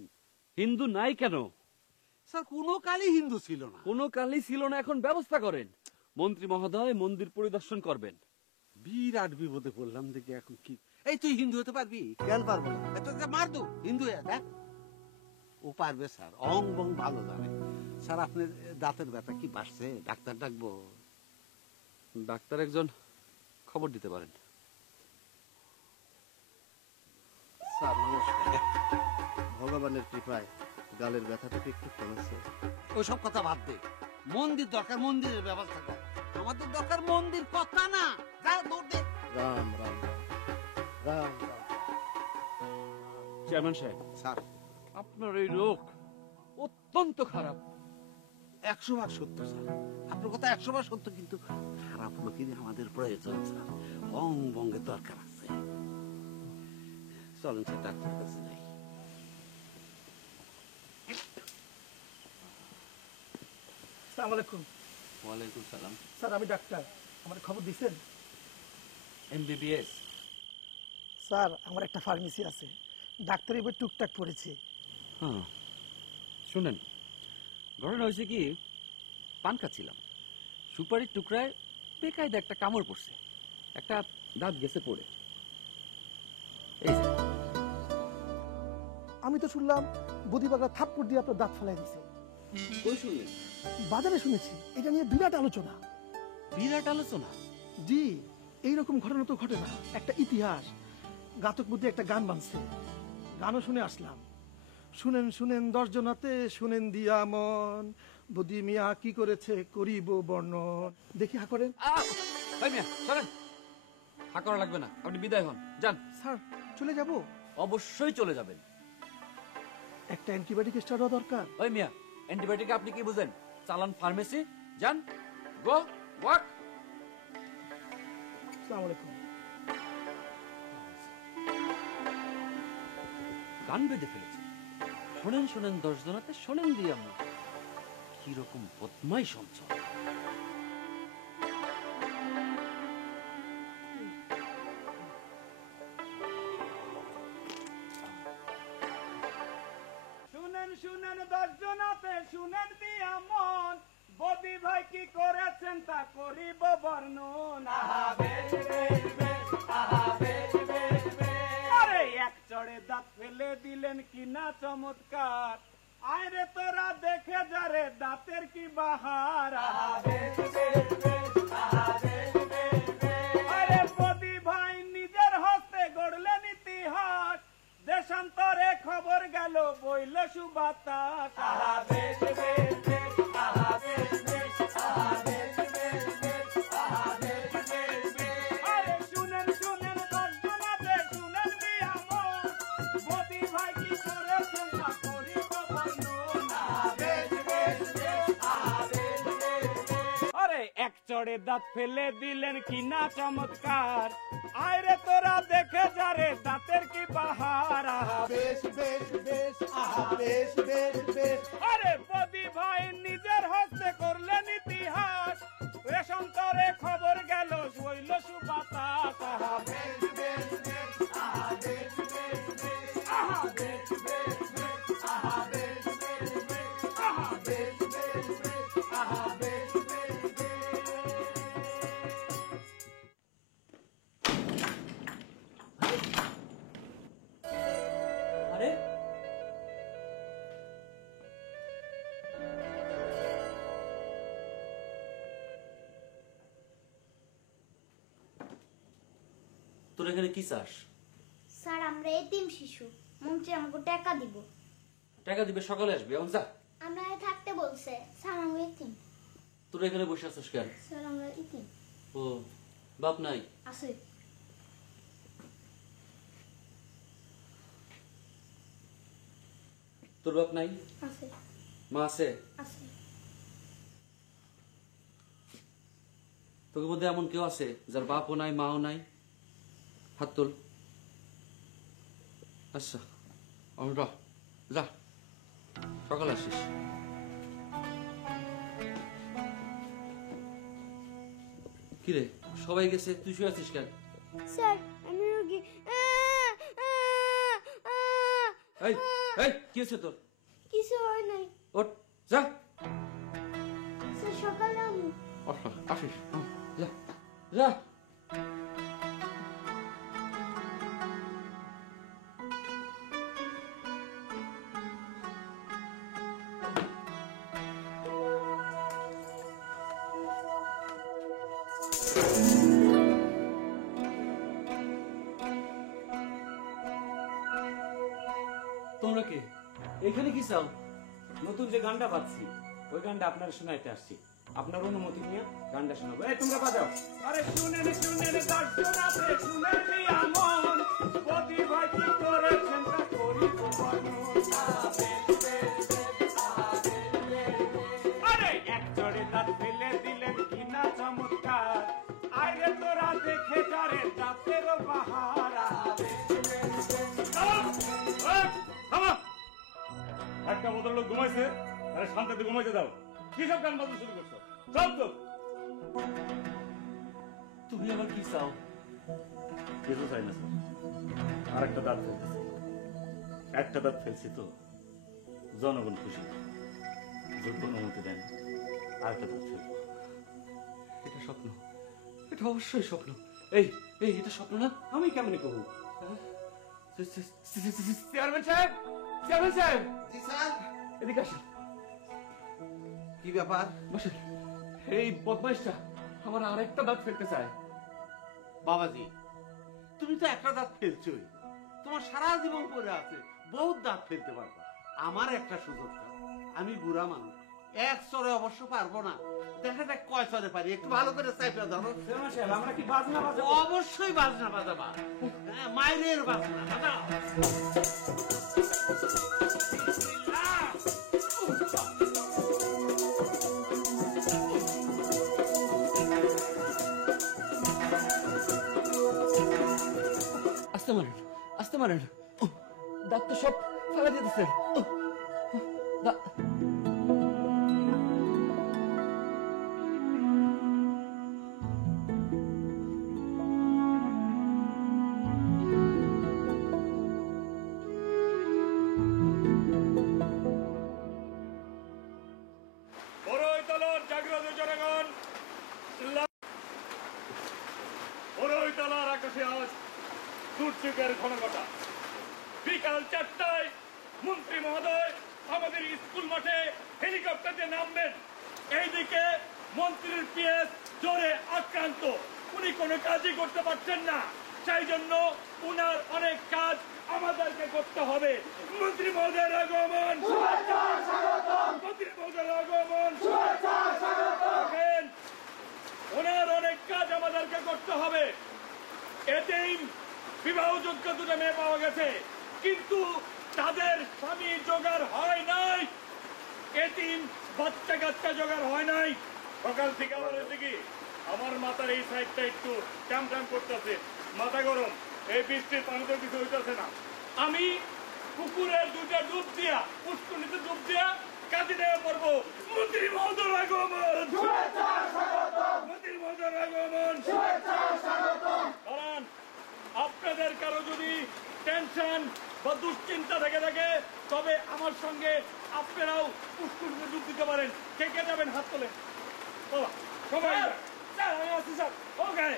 হিন্দু নাই কেন? স্যার, কোনো কালই হিন্দু ছিল না। কোনো কালই ছিল না, এখন ব্যবস্থা করেন। মন্ত্রী মহোদয় মন্দির পরিদর্শন করবেন। বিরাট বিপদে পড়লাম দেখি এখন কি। এই তুই হিন্দু হতে পারবি? কেন পারবো না? তোকে মার দু হিন্দু হয়ে দেখ। ও পারবে স্যার, অং বং ভালো জানে। স্যার, আপনার দাঁতের ব্যথা কি বাড়ছে? ডাক্তার ডাকবো? ডাক্তার একজন খবর দিতে পারেন। স্যার নমস্কার। ভগবানের কৃপায় গালের ব্যথাটাকে একটু কমেছে। ওইসব কথা বাদ দে। মন্দির দরকার, মন্দিরের ব্যবস্থা কর। আমাদের দরকার মন্দির, কথা না। যা দৌড় দে। রাম রাম রাম রাম রাম। চেয়ারম্যান সাহেব, স্যার আপনার এই রোগ অত্যন্ত খারাপ। 100 ভাগ সত্য স্যার, আপনার কথা 100 ভাগ সত্য, কিন্তু খারাপ লোকেরই আমাদের প্রয়োজন স্যার। অং বঙ্গের দরকার আছে। চলেন স্যার ডাক্তারের কাছে যাই। আসসালামু আলাইকুম। ওয়ালাইকুম সালাম। স্যার আমি ডাক্তার, আমার খবর দিছেন? MBBS? স্যার আমার একটা ফার্মেসি আছে, ডাক্তারি বই টুকটাক পড়েছি। হ্যাঁ, শুনেন, ঘটনা হয়েছে কি, পান খাচ্ছিলাম, সুপারির টুকরায় বেকায়দা একটা কামড় পড়ছে, একটা দাঁত গেছে পড়ে। এই যে আমি তো শুনলাম বদিবাগা থাপ্পড় দিয়ে আপনার দাঁত ফেলাই দিছে। কই শুনলেন? বাজারে শুনেছি, এটা নিয়ে বিরাট আলোচনা। বিরাট আলোচনা? জি, এইরকম ঘটনা তো ঘটে না, একটা ইতিহাস। গাতক বুদ্ধি একটা গান বানছে, গানও শুনে আসলাম। শুনেন শুনেন 10 জনাতে শুনেন দিয়া মন, বদি মিয়া কি করেছে করিব বর্ণন। দেখি হা করেন। ভাই মিয়া সরেন, হা করা লাগবে না, আপনি বিদায় হন, যান। স্যার চলে যাব? অবশ্যই চলে যাবেন। একটা অ্যান্টিবায়োটিক স্টার্ট হওয়া দরকার। ওই মিয়া, অ্যান্টিবায়োটিক আপনি কি বুঝেন? চালান ফার্মেসি, যান, গো ওয়াক। আসসালামু আলাইকুম। গান বেঁধে ফেলেছে। শোনেন শোনেন 10 জনাতে শোনেন দিয়ে আমরা কিরকম বদমাই সঞ্চয়। শুনেন শুনেন 10 জনাতে শুনেন দিয়া মন, বদি ভাই কি করেছেন তা করিব বর্ণন। আহা বেশ বেশ বেশ, আহা বেশ বেশ বেশ। আরে এক চড়ে দাঁত ফেলে দিলেন কি না চমৎকার, আরে তোরা দেখে যারে দাঁতের কি বাহার। আহা বেশ বেশ বেশ, আহা বেশ বেশ বেশ। আরে বদি ভাই নিজের হস্তে গড়লেন ইতিহাস, দেশান্তরে খবর গেল বইল সুবাতাস। আহা বেশ বেশ বেশ, আহা বেশ বেশ, আহা বেশ বেশ বেশ, আহা বেশ বেশ বেশ। আরে শুনেন শুনেন 10 জনাতে শুনেন দিয়া মন, বদি ভাই কি করেছেন তা করিব বর্ণন। আহা বেশ বেশ বেশ, আহা বেশ বেশ বেশ। আরে এক চড়ে দাঁত ফেলে দিলেন কি না চমৎকার, আরে তোরা দেখে যারে দাঁতের কি বাহার। আহা বেশ বেশ বেশ, আহা বেশ বেশ বেশ। আরে বদি ভাই নিজের হস্তে করলেন ইতিহাস, রেশান্তরে খবর গেল হইল সুবাতাস। আহা বেশ বেশ বেশ, আহা বেশ বেশ বেশ, আহা বেশ বেশ বেশ, আহা বেশ বেশ বেশ, আহা বেশ বেশ বেশ, আহা বেশ বেশ বেশ। আরে তোর এখানে কি চাস? স্যার আমরা এতিম শিশু, মন্ত্রী আমাকে টাকা দিব। টাকা দিবে, সকালে আসবে, এখন যা। আমরা থাকতে বলছে। স্যার আমরা এতিম। তোর এখানে বসে আছিস কেন? স্যার আমরা এতিম। ও, বাপ নাই? আছে। তোর বাপ নাই? আছে। মা আছে? আছে। তোর মধ্যে এমন কেউ আছে যার বাপও নাই মাও নাই? হাত তোল। আচ্ছা, যা, সকালে আসিস। কিরে, সবাই গেছে, তুই শুয়ে আছিস কেন? স্যার আমি রোগী। এই এই কি হয়েছে তোর? কিছু হয় নাই ওঠ, যা। স্যার সকালে আমি আসিস, যা যা। তোমরা কে? এখানে কি চাও? নতুন যে গানটা বাজছি ওই গানটা আপনার শোনাইতে আসছি, আপনার অনুমতি নিয়ে গানটা শোনাবো। এই তোমরা বাজাও। আরে শুনেন শুনেন 10 জনাতে শুনেন দিয়া মন, বদি ভাই কি করেছেন তা করিব গেছে, আরে শান্তিতে ঘুমাইতে দাও। কি সব গান বাজনা শুরু করছো? সব তো তুমি আবার কি চাও? কিছু চাই না স্যার, আর একটা দাঁত ফেলতেছি। একটা দাঁত ফেলছি তো জনগণ খুশি, যোগ্য অনুমতি দেন আর একটা দাঁত ফেলবো। এটা স্বপ্ন, এটা অবশ্যই স্বপ্ন। এই এই এটা স্বপ্ন না? আমি কেমনে করবো? চেয়ারম্যান সাহেব, চেয়ারম্যান সাহেব, জি স্যার। এদিকে আসেন। কি ব্যাপার? বসেন। এই বদমাইশটা আমার আরেকটা দাঁত ফেলতে চায়। বাবাজি, তুমি তো একটা দাঁত ফেলছোই, তোমার সারা জীবন পড়ে আছে, বহুত দাঁত ফেলতে পারবা। আমার একটা সুযোগ দাও, আমি বুড়া মানুষ, এক চরে অবশ্য পারবো না, দেখা যাক কয় চরে পারি, একটু ভালো করে চাইপা ধরো। আমরা কি বাজনা বাজাবো? অবশ্যই বাজনা বাজাবা, হ্যাঁ, মাইরের বাজনা বাজাও। আস্তে মারেন, আস্তে মারেন। দাঁত তো সব ফেলা দিতেছেন। বড়ইতলার জাগ্রত জনগণ, বড়ইতলার আকাশে আজ দুর্যোগের ঘনঘটা। বিকাল 4টায় মন্ত্রী মহোদয় আমাদের স্কুল মাঠে হেলিকপ্টার দিয়ে নামবেন। এইদিকে মন্ত্রীর পিএস জ্বরে আক্রান্ত, উনি কোনো কাজই করতে পারছেন না, সেই জন্য উনার অনেক কাজ আমাদেরকে করতে হবে। মন্ত্রী মহোদয়ের আগমন, মন্ত্রী মহোদয়ের আগমন, ওনার অনেক কাজ আমাদেরকে করতে হবে। এতেই বিবাহযোগ্য দুটো মেয়ে পাওয়া গেছে, কিন্তু তাদের স্বামী জোগাড় হয় নাই। এতিম বাচ্চা কাচ্চা জোগাড় হয় নাই। সকাল থেকে আমার হয়েছে কি, আমার মাথার এই সাইডটা একটু টাম টাম করতেছে, মাথা গরম, এই বৃষ্টির পানিতে কিছু হইতেছে না। আমি পুকুরের দুটা ডুব দিয়া, পুষ্করিণীতে ডুব দিয়া কাজে নেওয়া পড়বো। মন্ত্রী মহোদয়ের আগমন, মন্ত্রী মহোদয়ের আগমন। কারণ আপনাদের কারো যদি টেনশন বা দুশ্চিন্তা থেকে থাকে, তবে আমার সঙ্গে আপনারাও পুষ্করিণীতে ডুব দিতে পারেন। কে কে যাবেন হাত তোলেন। বাবা সবাই স্যার, আমি আসছি স্যার। ওকে,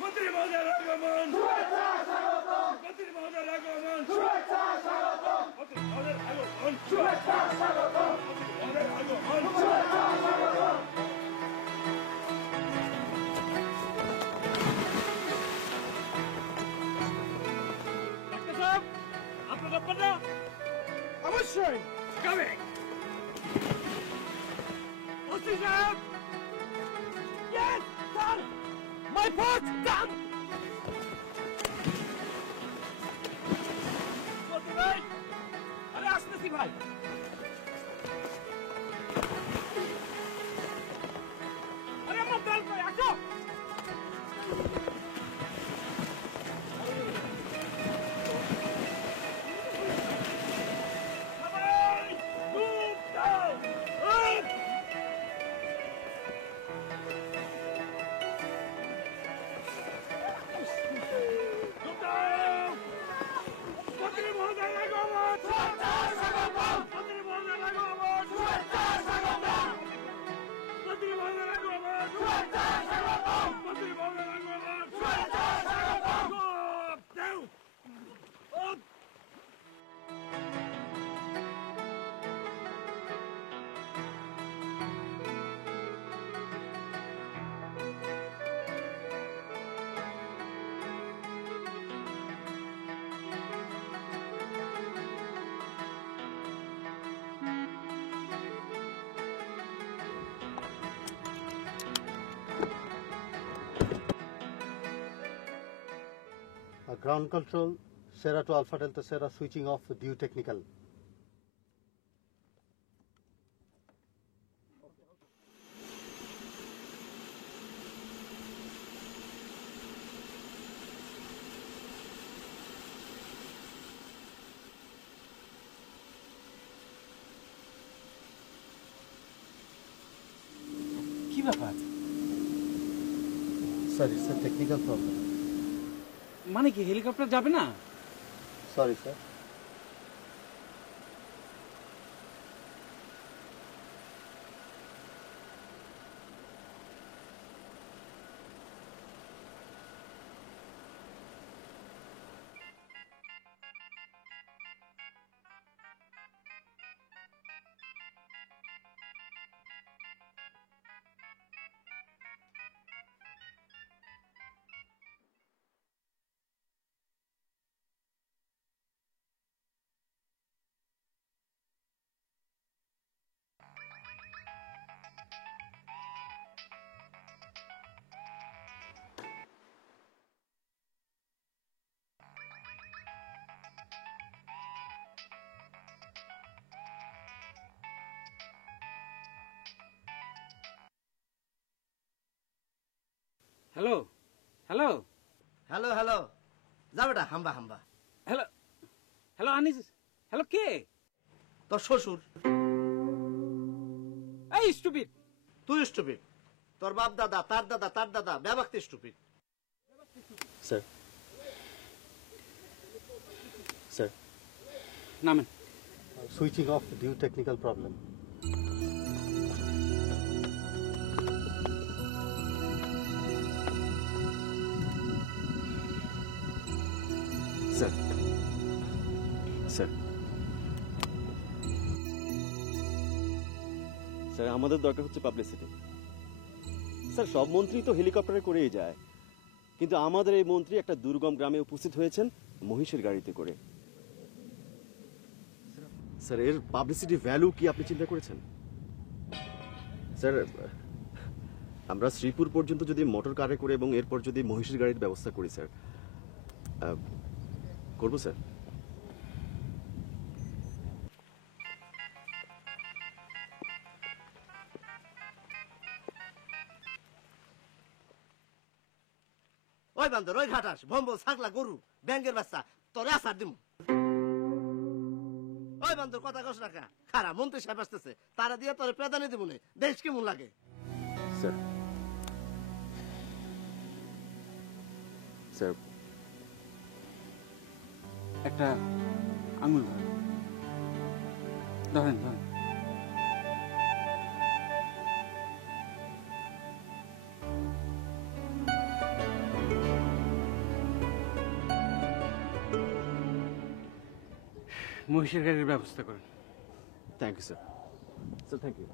মন্ত্রী মহোদয়ের আগমন, মন্ত্রী মহোদয়ের আগমন, মন্ত্রী মহোদয়ের আগমন, মন্ত্রী মহোদয়ের আগমন। ডাক্তার সাহেব, আপনার ব্যাপারটা অবশ্যই কামিং। ওসি সাহেব, yes sir, my post done. OC ভাই, আরে আসতেছি ভাই। আরে আমার দল কই, আসো। Ground control, Sierra to Alpha Delta Sierra, switching off due technical. ব্যাপার? Sir, it's a technical problem. মানে কি হেলিকপ্টার যাবে না? Sorry, sir. Hello hello hello hello যা বেটা হাম্বা হাম্বা। হ্যালো হ্যালো আনিস, হ্যালো কে? তোর শ্বশুর। এই স্টুপিড। তুই স্টুপিড, তোর বাপ দাদা তার দাদা তার দাদা ব্যাবাক্তি স্টুপিড। Sir. Sir. নামেন। Switching off due technical problem. Sir sir sir আমাদের দরকার হচ্ছে পাবলিসিটি। স্যার সব মন্ত্রী তো হেলিকপ্টারে করেই যায়, কিন্তু আমাদের এই মন্ত্রী একটা দুর্গম গ্রামে উপস্থিত হয়েছেন মহিষের গাড়িতে করে। স্যার এর পাবলিসিটি ভ্যালু কি আপনি চিন্তা করেছেন? স্যার আমরা শ্রীপুর পর্যন্ত যদি মোটর কারে করে এবং এরপর যদি মহিষের গাড়ির ব্যবস্থা করি স্যার, করবো স্যার। ওই বান্দর ওই ঘাটাস ভম্বল ছাগলা গরু ব্যাঙ্গের বাচ্চা তোরে আসার দিমু। ওই বান্দর কথা কস রাখা খারা মন্ত্রী সাহেব আসতেছে, তারা দিয়ে তোরে পেদানি দিব নে, দেশ কেমন লাগে? স্যার স্যার একটা আঙুল ধরেন ধরেন ধরেন। মহিষের গাড়ির ব্যবস্থা করেন। Thank you sir. Sir thank you.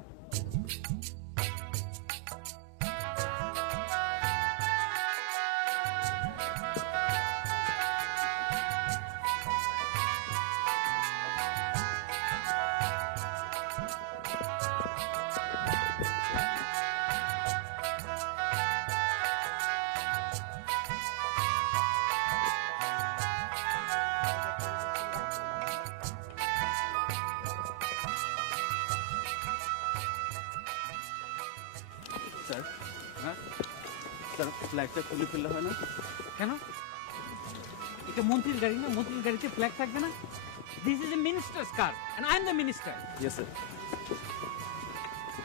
Sir হ্যাঁ স্যার ফ্ল্যাগটা খুলে ফেললে হয় না? কেন? এটা মন্ত্রীর গাড়ি না, মন্ত্রীর গাড়িতে ফ্ল্যাগ থাকবে না? This is a minister's car and I am the minister. Yes sir.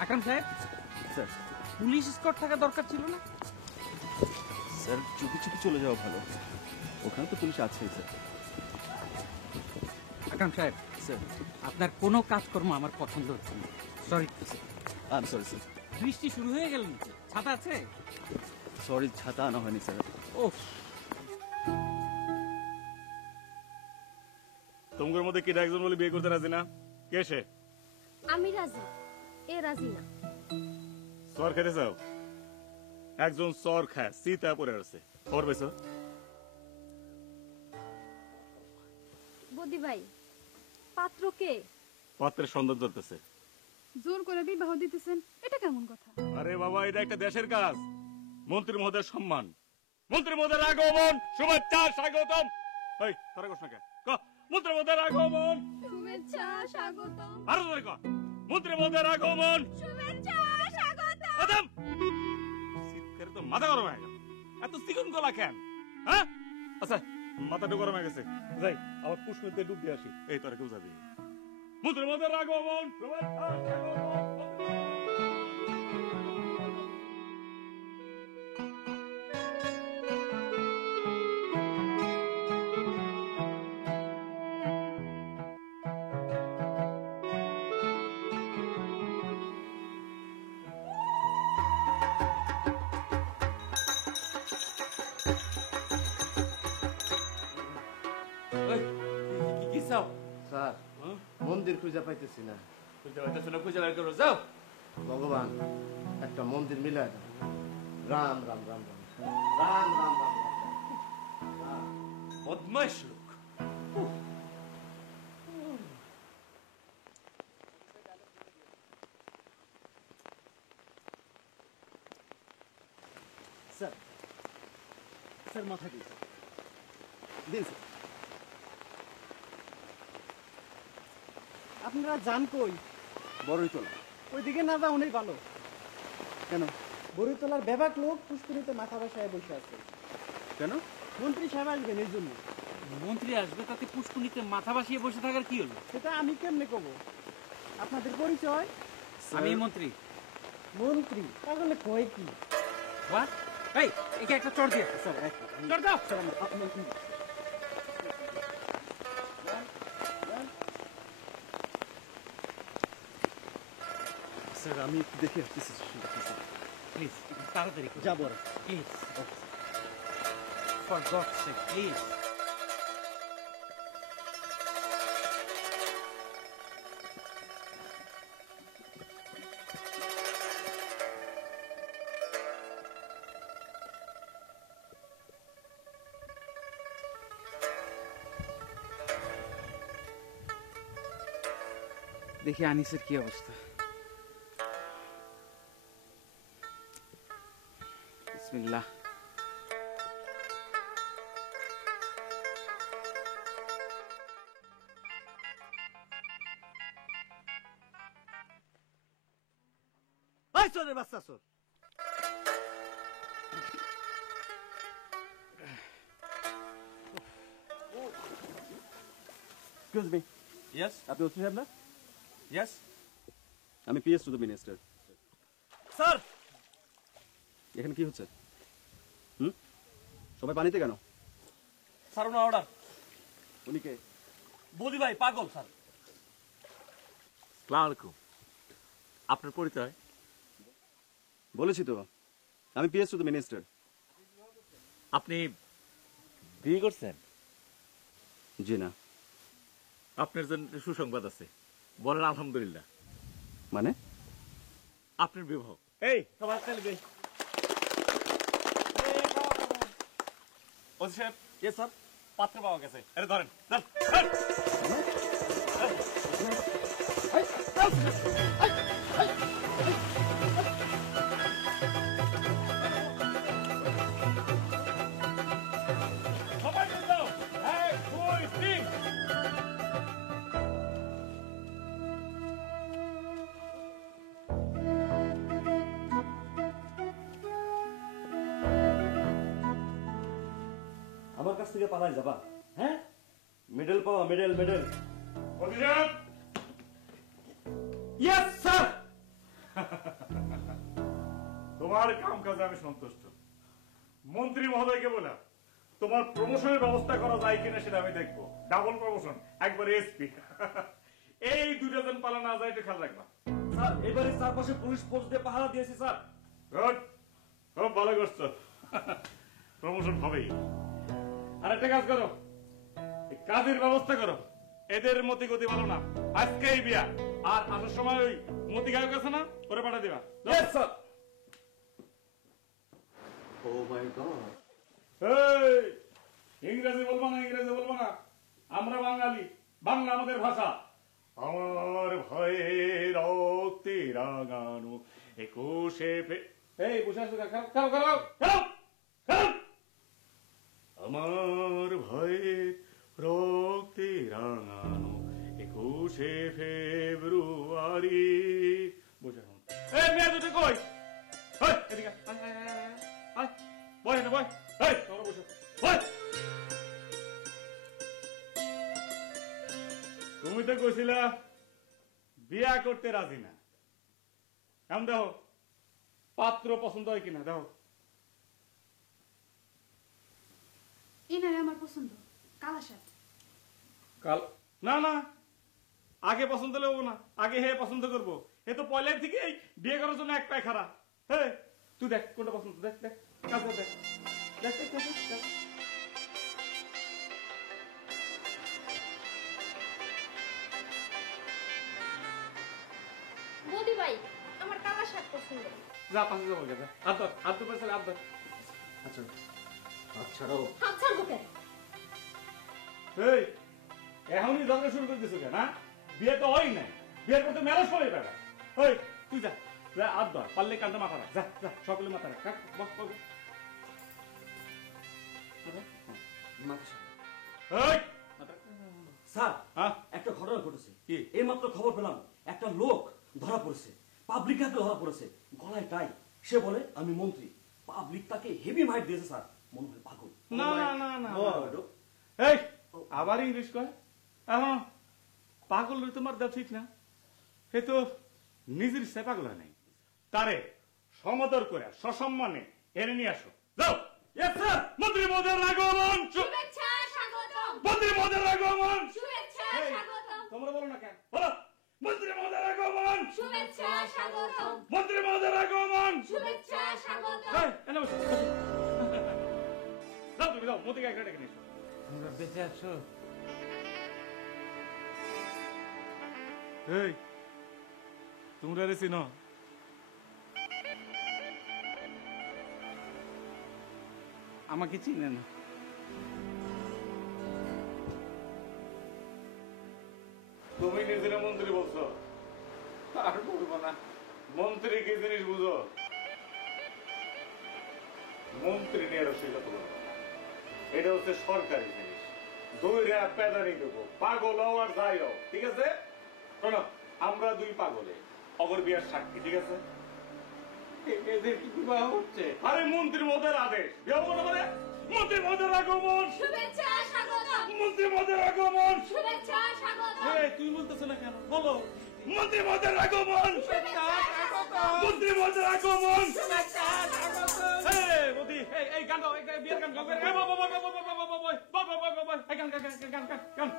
Akram সাহেব স্যার পুলিশ স্কট থাকা দরকার ছিল না? স্যার চুপি চুপি চলে যাওয়া ভালো, ওখানে তো পুলিশ আছেই স্যার। আকরাম সাহেব স্যার আপনার কোনো কাজকর্ম আমার পছন্দ হচ্ছে না। Sorry I am sorry sir. বৃষ্টি শুরু হয়ে গেল নাকি? ছাতা আছে? সরি ছাতা আনা হয়নি স্যার। ও তোমার মধ্যে কি একজন বলে বিয়ে করতে রাজি না? কে সে? আমি রাজি, এ রাজি না। সর খেতে চাও? একজন সর খায় সীতা পরে আছে, খবর পেয়েছো? বদি ভাই, পাত্র কে? পাত্রের সন্ধান চলতেছে। জোর করে বিবাহ দিতেছেন, এটা কেমন কথা? আরে বাবা, এটা একটা দেশের কাজ। মন্ত্রী মহোদয়ের সম্মান, মন্ত্রী মহোদয়ের আগমন, শুভেচ্ছা স্বাগতম। এই তোরা কোস না কে? ক মন্ত্রী মহোদয়ের আগমন, শুভেচ্ছা স্বাগতম। আরো ধরে ক মন্ত্রী মহোদয়ের আগমন, শুভেচ্ছা স্বাগতম। আদম শীতকালে তো মাথা গরম হয়ে গেল, এত চিকন গলা কেন? হ্যাঁ আচ্ছা, মাথাটা গরম হয়ে গেছে, যাই আবার পুষ্করিতে ডুব দিয়ে আসি। এই তোরা কেউ যাবি? মন্ত্রী মহোদয়ের আগমন, শুভেচ্ছা স্বাগতম। মন্দির খুঁজে পাইতেছি না। খুঁজে বের করো, যাও। ভগবান একটা মন্দির মিলায় দাও। রাম রাম রাম রাম রাম রাম রাম রাম। বদমাইশ লোক। স্যার স্যার মাথা দিন দিন স্যার। আপনারা যান কই? বড়ইতলা। ওইদিকে না যা অনেক ভালো। কেন? বড়ইতলার বেবাক লোক পুষ্করিতে মাথা বসায় বসে আছে। কেন? মন্ত্রী সাহেব আসবেন এই জন্য। মন্ত্রী আসবে তাতে পুষ্কুনিতে মাথা ভাসিয়ে বসে থাকার কি হলো? সেটা আমি কেমনে কব? আপনাদের পরিচয়? আমি মন্ত্রী। মন্ত্রী তাহলে কয় কি? হোয়াট? এই একে একটা চড় দিয়ে। স্যার চড় দাও। স্যার আমি একটু দেখে আসতেছি। প্লিজ তাড়াতাড়ি যাবো আর please for God's sake please. দেখি আনিসের কি অবস্থা। বিসমিল্লাহ। এই চোরের বাচ্চা চোর! Excuse me. ইয়েস, আপনি ওসি সাহেব না? ইয়েস। আমি PS to the minister. Sir এখানে কি হচ্ছে? সবাই পানিতে কেন? স্যার ওনার অর্ডার। উনি কে? বদি ভাই পাগল স্যার। আসসালামু আলাইকুম। আপনার পরিচয়? বলেছি তো আমি পিএস টু দ্য মিনিস্টার। আপনি বিয়ে করছেন? জি না। আপনার জন্য সুসংবাদ আছে, বলেন আলহামদুলিল্লাহ। মানে? আপনার বিবাহ। এই সবাই চলবে। ওসি সাহেব, কে স্যার? পাত্র পাওয়া গেছে। আরে ধরেন। সবাই দাও। এক, দুই, তিন। আমার কাছ থেকে পালাই যাবা? হ্যাঁ, মেডেল পাওয়া, মেডেল মেডেল। অভিযান। Yes sir. তোমার কাম কাজে আমি সন্তুষ্ট। মন্ত্রী মহোদয়কে বলা তোমার প্রমোশনের ব্যবস্থা করা যায় কিনা সেটা আমি দেখবো। ডাবল প্রমোশন, একবার এসপি। এই দুটো জন পালা না যায়, এটা খেয়াল রাখবা। স্যার এবারে চারপাশে পুলিশ পোস্ট দিয়ে পাহারা দিয়েছি স্যার। গুড, খুব ভালো করছো। প্রমোশন হবেই। আর একটা কাজ করো, এই কাজের ব্যবস্থা করো। এদের মতি গতি ভালো না, আজকেই বিয়া। আর আসার সময় ওই মতি গায়ক আছে না, ওরে পাঠা দিবা। Yes sir. Oh my God. এই, ইংরেজি বলবো না, ইংরেজি বলবো না। আমরা বাঙালি, বাংলা আমাদের ভাষা। আমার ভয়ে রক্তে রাঙানো 21শে এই বসে আছো, খাও খাও খাও খাও খাও। আমার ভয়ে রক্তে রাঙানো 21শে ফেব্রুয়ারি। বসে এখন এই মেয়ে দুটো কই? এই, এদিকে আয়, আয়, আয়, আয়, আয়। বয় না বয়। এই তোমরা বসো, বয়। তুমি তো কইছিলা বিয়া করতে রাজি না। এখন দেখো পাত্র পছন্দ হয় কিনা দেখো। এনারে আমার পছন্দ, কালা শার্ট। কাল না না, আগে পছন্দ হলে না, আগে হে পছন্দ করবো। হে তো পয়লার থেকে বিয়ে করার জন্য এক পায় খারাপ। হে তুই দেখ কোনটা পছন্দ, দেখ দেখ কাপড় দেখ দেখ দেখ দেখ দেখ। পছন্দ না। যা পাশে যাবো গেছে হাত ধর পাশে হাত ধর। আচ্ছা হাত ছাড়াও। হাত ছাড়বো কেন? এই এখনই ঝগড়া শুরু করে দিছো কেন? বিয়ে তো হয় নাই, বিয়ের পর তো মেলা সময় বেড়া। ওই তুই যা যা হাত ধর, পারলে কান্দা মাথা রাখ, যা যা সকলে মাথা রাখ, রাখ বস বস। এই স্যার হ্যাঁ একটা ঘটনা ঘটেছে। কি? এই মাত্র খবর পেলাম একটা লোক ধরা পড়েছে, পাবলিক হাতে ধরা পড়েছে, গলায় টাই। সে বলে আমি মন্ত্রী। পাবলিক তাকে হেভি মাইট দিয়েছে স্যার, মনে হয় পাগল। না না না না এই আবার ইংলিশ কয়। এখন পাগল তোমার দেওয়া ঠিক না, সে তো নিজের ইচ্ছায় পাগল হয় নাই। তারে সমাদর করে সসম্মানে এনে নিয়ে আসো, যাও। Yes sir. মন্ত্রী মহোদয়ের আগমন। শুভেচ্ছা স্বাগতম। মন্ত্রী মহোদয়ের আগমন। শুভেচ্ছা এই, স্বাগতম। তোমরা বলো না কেন? বলো মন্ত্রী মহোদয়ের আগমন। শুভেচ্ছা স্বাগতম। মন্ত্রী মহোদয়ের আগমন। শুভেচ্ছা স্বাগতম। এই, এনে বসো, বসো। যাও তুমি যাও, মোদিকে একটা ডেকে নিয়ে এসো। তোমরা বেঁচে আছো? এই তোমরা রে চিনো? আমাকে চিনে না। তুমি নিজেরা মন্ত্রী বলছো, আর বলবো না। মন্ত্রী কি জিনিস বুঝো? মন্ত্রী নিয়ে রসিকতা করবো, এটা হচ্ছে সরকারি জিনিস। দইরা পেদানি দেবো, পাগল হও আর যাই হও, ঠিক আছে? শোনো, আমরা দুই পাগলে অগর বিয়ার সাক্ষী, ঠিক আছে? এদের কি বিবাহ হচ্ছে? আরে মন্ত্রী মহোদয়ের আদেশ, বিয়ে হবো না মানে? মন্ত্রী মহোদয়ের আগমন। শুভেচ্ছা স্বাগতম। মন্ত্রী মহোদয়ের আগমন। শুভেচ্ছা স্বাগতম। এই তুই বলতেছো না কেন? বলো মন্ত্রী মহোদয়ের আগমন। শুভেচ্ছা স্বাগতম। মন্ত্রী মহোদয়ের আগমন। শুভেচ্ছা স্বাগতম। এই মোদি, এই গান গাও, এই বিয়ের গান গাও, বিয়ের গান। বয়, বয়, বয়, বয়, বয়, বয়, বয়, বয়, বয়, বয়, বয়, বয়, এই গান, গান, গান, গান, গান, গান।